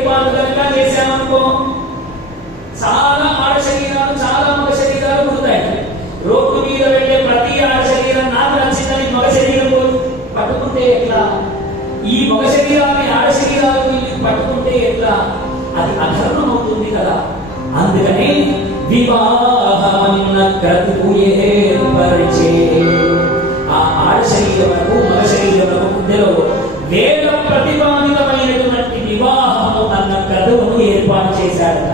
ఏర్పాటు కనుక చేశామనుకో, చాలా ఆడ శరీరాలు చాలా మగ శరీరాలు పుడతాయి. రోడ్డు మీద వెళ్ళే ప్రతి ఆడ శరీరం నాకు నచ్చిందని మగ శరీరం పట్టుకుంటే ఎట్లా? ఈ మగ శరీరాన్ని ఆడ శరీరాలకు పట్టుకుంటే ఎట్లా? అది అధర్మం అవుతుంది కదా. అందుకని వివాహమన్న క్రతువు ఏర్పరిచే ఆ ఆడ శరీరములకు మగ శరీరములకు మధ్యలో వేద ప్రతిపాదితమైనటువంటి వివాహము అన్న క్రతువును ఏర్పాటు చేశాడట.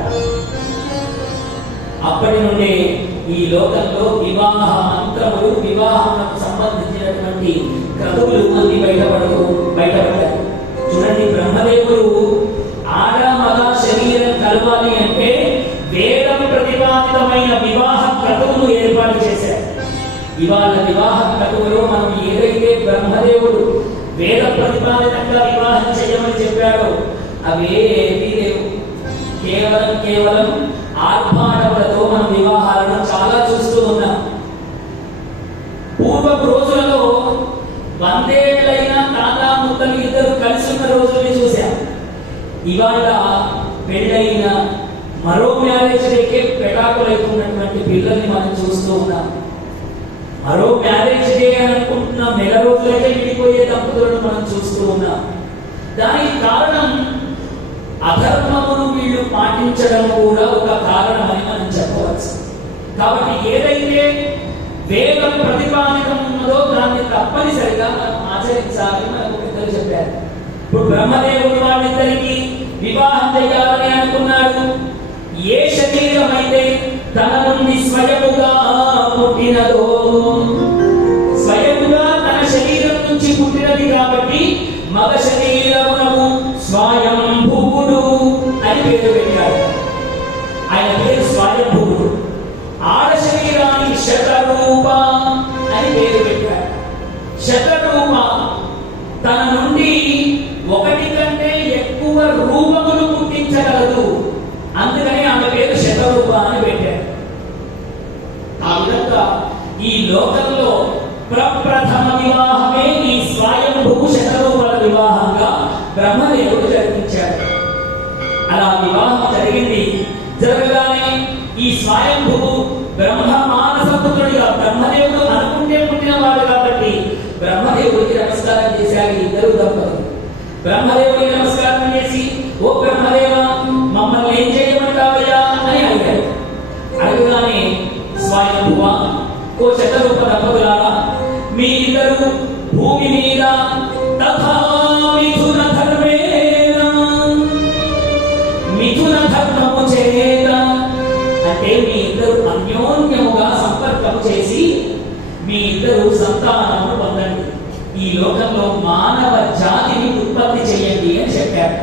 అప్పటి నుండే ఈ లోకంలో వివాహ మంత్రములు, వివాహములకు సంబంధించినటువంటి క్రతువులు అన్ని బయటపడ్డాయి. చూడండి, బ్రహ్మదేవుడు ఆడ మగ శరీరం కలవాలి అంటే వేదం ప్రతిపాదితమైన వివాహ క్రతువును ఏర్పాటు చేశారు. ఇవాళ వివాహ క్రతువులో మనం ఏదైతే బ్రహ్మదేవుడు వేద ప్రతిపాదితంగా వివాహం చేయమని చెప్పాడో అవేమీ లేవు. కేవలం ఆర్భాటములతో మనం వివాహాలను చాలా చూస్తూ ఉన్నాం. పూర్వపు రోజులలో 100 ఏళ్ళైనా తాత ముత్తలు ఇద్దరు కలిసి ఉన్న రోజుల్ని చూశాం. ఇవాళ పెళ్ళైన మరో మ్యారేజ్ డేకే పెటాకులైతున్నటువంటి పిల్లల్ని మనం చూస్తూ ఉన్నాం. మరో మ్యారేజ్ డే అని అనుకుంటున్న నెల రోజులకే విడిపోయే దంపతులను మనం చూస్తూ ఉన్నాం. దానికి కారణం అధర్మమును వీళ్ళు పాటించడం కూడా ఒక కారణమని మనం చెప్పవచ్చు. కాబట్టి ఏదైతే వేదం ప్రతిపాదితం ఉన్నదో దాన్ని తప్పనిసరిగా మనం ఆచరించాలని మనకు పెద్దలు చెప్పారు. ఇప్పుడు బ్రహ్మదేవుడు వాళ్ళిద్దరికి వివాహం చేయాలని అనుకున్నాడు. ఏ శరీరం అయితే తన నుండి స్వయముగా పుట్టినదో, స్వయముగా తన శరీరం నుంచి పుట్టినది కాబట్టి మగ శరీరమునకు స్వయంభువుడు అని పేరు పెట్టాడు. ఆయన పేరు స్వయంభువుడు. ఆడ శరీరానికి శతరూప అని పేరు పెట్టాడు. శతరూప తన నుండి ఒకటి కంటే ఎక్కువ రూపములు పుట్టించగలదు. అందుకని ఆమె పేరు శతరూప అని పెట్టాడు. ఆ విధంగా ఈ లోకంలో ప్రప్రథమ వివాహమే ఈ స్వయంభువు శతరూపల వివాహంగా బ్రహ్మదేవుడు జరిపించాడు. అలా వివాహం జరిగింది. జరగగానే ఈ స్వయంభువు బ్రహ్మ మానస పుత్రుడిగా, బ్రహ్మదేవుడు అనుకుంటే పుట్టినవాడు కాబట్టి బ్రహ్మదేవుడికి నమస్కారం చేశారు ఇద్దరు దంపతులు. బ్రహ్మదేవుడికి నమస్కారం చేసి, ఓ బ్రహ్మదేవ, మమ్మల్ని ఏం చేయమంటావయ్యా అని అడిగారు. అడగగానే స్వయంభువ, ఓ శతరూప దంపతులారా, మీ ఇద్దరు భూమి మీద తథా మిథున ధర్మేణ, మిథున ధర్మము చేత, అంటే మీ ఇద్దరు అన్యోన్యముగా సంపర్కము చేసి మీ ఇద్దరు సంతానము పొందండి, ఈ లోకంలో మానవ జాతిని ఉత్పత్తి చేయండి అని చెప్పారు.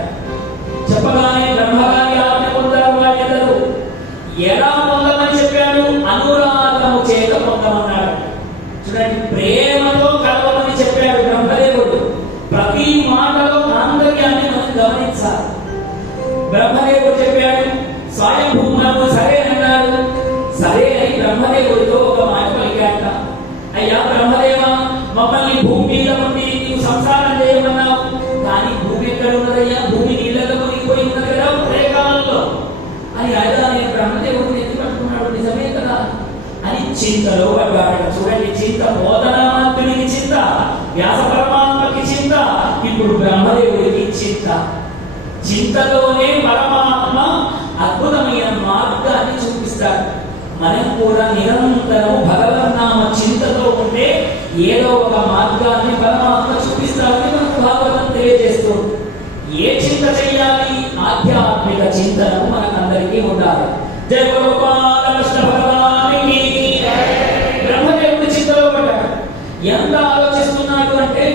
చెప్పగానే బ్రహ్మగారి ఆజ్ఞ పొందారు వాళ్ళిద్దరు. ఎలా పొందమని చెప్పాడు? అనురాగము చేత పొందమన్నాడు. చూడండి, ప్రేమతో కలవమని చెప్పాడు బ్రహ్మదేవుడు. ప్రతి మాటలో ఆంతర్యాన్ని మనం గమనించాలి. బ్రహ్మదేవుడు చెప్పాడు, స్వయంభూమను సరే అన్నాడు. సరే అని బ్రహ్మదేవుడితో ఒక మాట పలికాట. అయ్యా బ్రహ్మదేవ, మమ్మల్ని భూమి మీద ఉండి నీవు సంసారం చేయమన్నావు, కానీ భూమి ఎక్కడ ఉన్నదయ్యా? భూమి నీళ్ళలో మునిగిపోయి ఉన్నది కదా ఒకే కాలంలో అని అడగానే బ్రహ్మదేవుడు ఎత్తి పట్టుకున్నాడు. నిజమే కదా అని చింతలో పడ్డాడు. చూడండి, చింత బోధనామంతునికి చింత, వ్యాస పరమాత్మకి చింత, ఇప్పుడు బ్రహ్మదేవుడికి చింత. చింతలోనే పరమాత్మ అద్భుతమైన మార్గాన్ని చూపిస్తాడు. మనం కూడా నిరంతరం భగవన్నామ చింతతో ఉంటే ఏదో ఒక మార్గాన్ని పరమాత్మ చూపిస్తాడని మనకు భాగవతం తెలియజేస్తుంది. ఏ చింత చేయాలి? ఆధ్యాత్మిక చింతనము మనకందరికీ ఉండాలి. జయ గోపాలకృష్ణ భగవానికి. బ్రహ్మదేవుడి చింతలో పడ్డాడు. ఎంత ఆలోచిస్తున్నాడు అంటే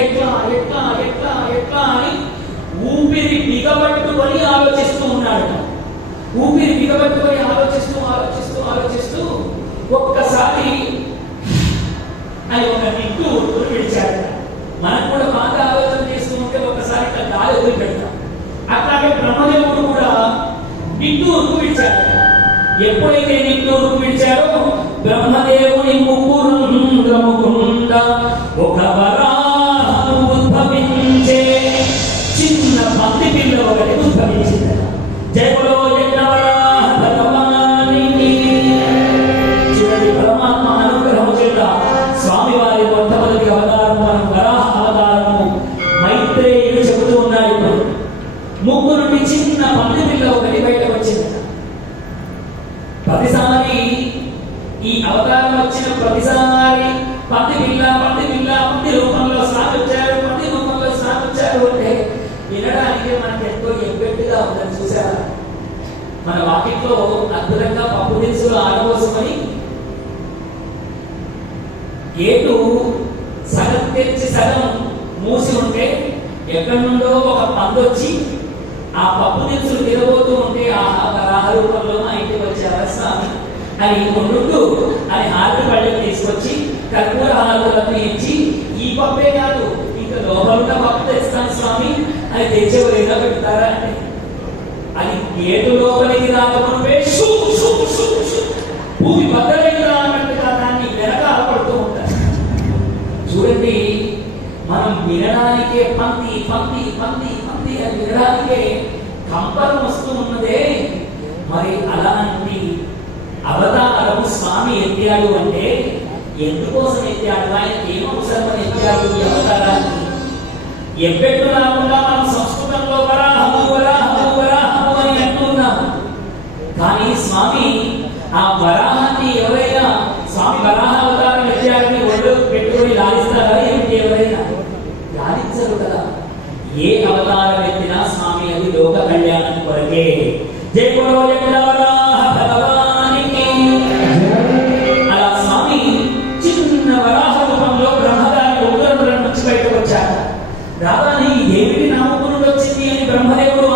ఎట్లా ఎట్లా ఎట్లా ఎట్లా అని ఊపిరి బిగబట్టుకొని ఆలోచిస్తూ ఉన్నాడు. ఊపిరి బిగబట్టుకొని ఆలోచిస్తూ ఆలోచిస్తూ ఆలోచిస్తూ ఒక్కసారి ఆయన ఒక నిట్టు విడిచాడు. మనం కూడా బాగా ఆలోచన చేస్తూ ఉంటే ఒక్కసారి ఇట్లా గాలి వదిలిపెడతాం. అట్లాగే బ్రహ్మదేవుడు కూడా నిట్టూరుకు విడిచాడు. ఎప్పుడైతే నిట్టూరుకు విడిచాడో బ్రహ్మదేవుని ముకురుంద్రముకుండా ఒక వరాహము ఉద్భవించే. చిన్న పంది పిల్ల ఒకటి ఉద్భవించింది. చిన్న పంది పిల్ల ఒకటి బయటకు వచ్చింది. ప్రతిసారి ఈ అవతారం వచ్చిన ప్రతిసారి పంది పిల్ల పంది పిల్ల పంది రూపంలో సాగొచ్చారు, పంది రూపంలో సాగొచ్చారు అంటే వినడానికి మనకి ఎంతో ఎబ్బెట్టుగా ఉందని చూసారా? మన వాకిట్లో అద్భుతంగా పప్పు దినుసులు ఆడబోసుకొని గేటు సగం తెరిచి సగం మూసి ఉంటే ఎక్కడి నుండో ఒక పండు వచ్చి ఆ పప్పు దినుసులు తినబోతూ ఉంటే ఆ వరాహ రూపంలో మా ఇంటికి వచ్చారా స్వామి అని ఉండు అని హారతి పళ్ళకి తీసుకొచ్చి కర్పూర హారతులను ఇచ్చి ఈ పప్పే కాదు ఇంకా లోపల పప్పు తెస్తాను స్వామి అని తెచ్చేవారు పెడతారా అంటే అది గేటు లోపలికి రాకముందే భూమి బద్దలైందా అన్నట్టుగా దాన్ని వెనకాల పడుతూ ఉంటారు. చూడండి, మనం వినడానికే పంది పంది పంది పంది అని వినడానికే కంపరం వస్తూ ఉన్నదే. మరి అలాంటి అవతారము స్వామి ఎత్తాడు అంటే ఎందుకోసం ఎత్తాడు? ఆయన ఏమవసరమని ఎత్తాడు ఈ అవతారాన్ని? ఎబ్బెట్టు రాకుండా మనం సంస్కృతంలో వరాహము వరాహము వరాహము అని అంటున్నాము. కానీ స్వామి ఆ వరాహాన్ని ఎవరైనా స్వామి వరాహ అవతారం ఎత్తాడని ఒళ్ళు పెట్టుకొని లాలిస్తారా ఏమిటి? ఎవరైనా లాలించరు కదా. ఏ అవతారం ఎత్తినా స్వామి అది లోక కళ్యాణం కొరకే. జై బోలో వరాహ భగవానికి. అలా స్వామి చిన్న వరాహ రూపంలో బ్రహ్మగారి ఉదరం నుంచి బయటకు వచ్చారు. రాగానే ఏమిటి నామకునుడు వచ్చింది అని బ్రహ్మదేవుడు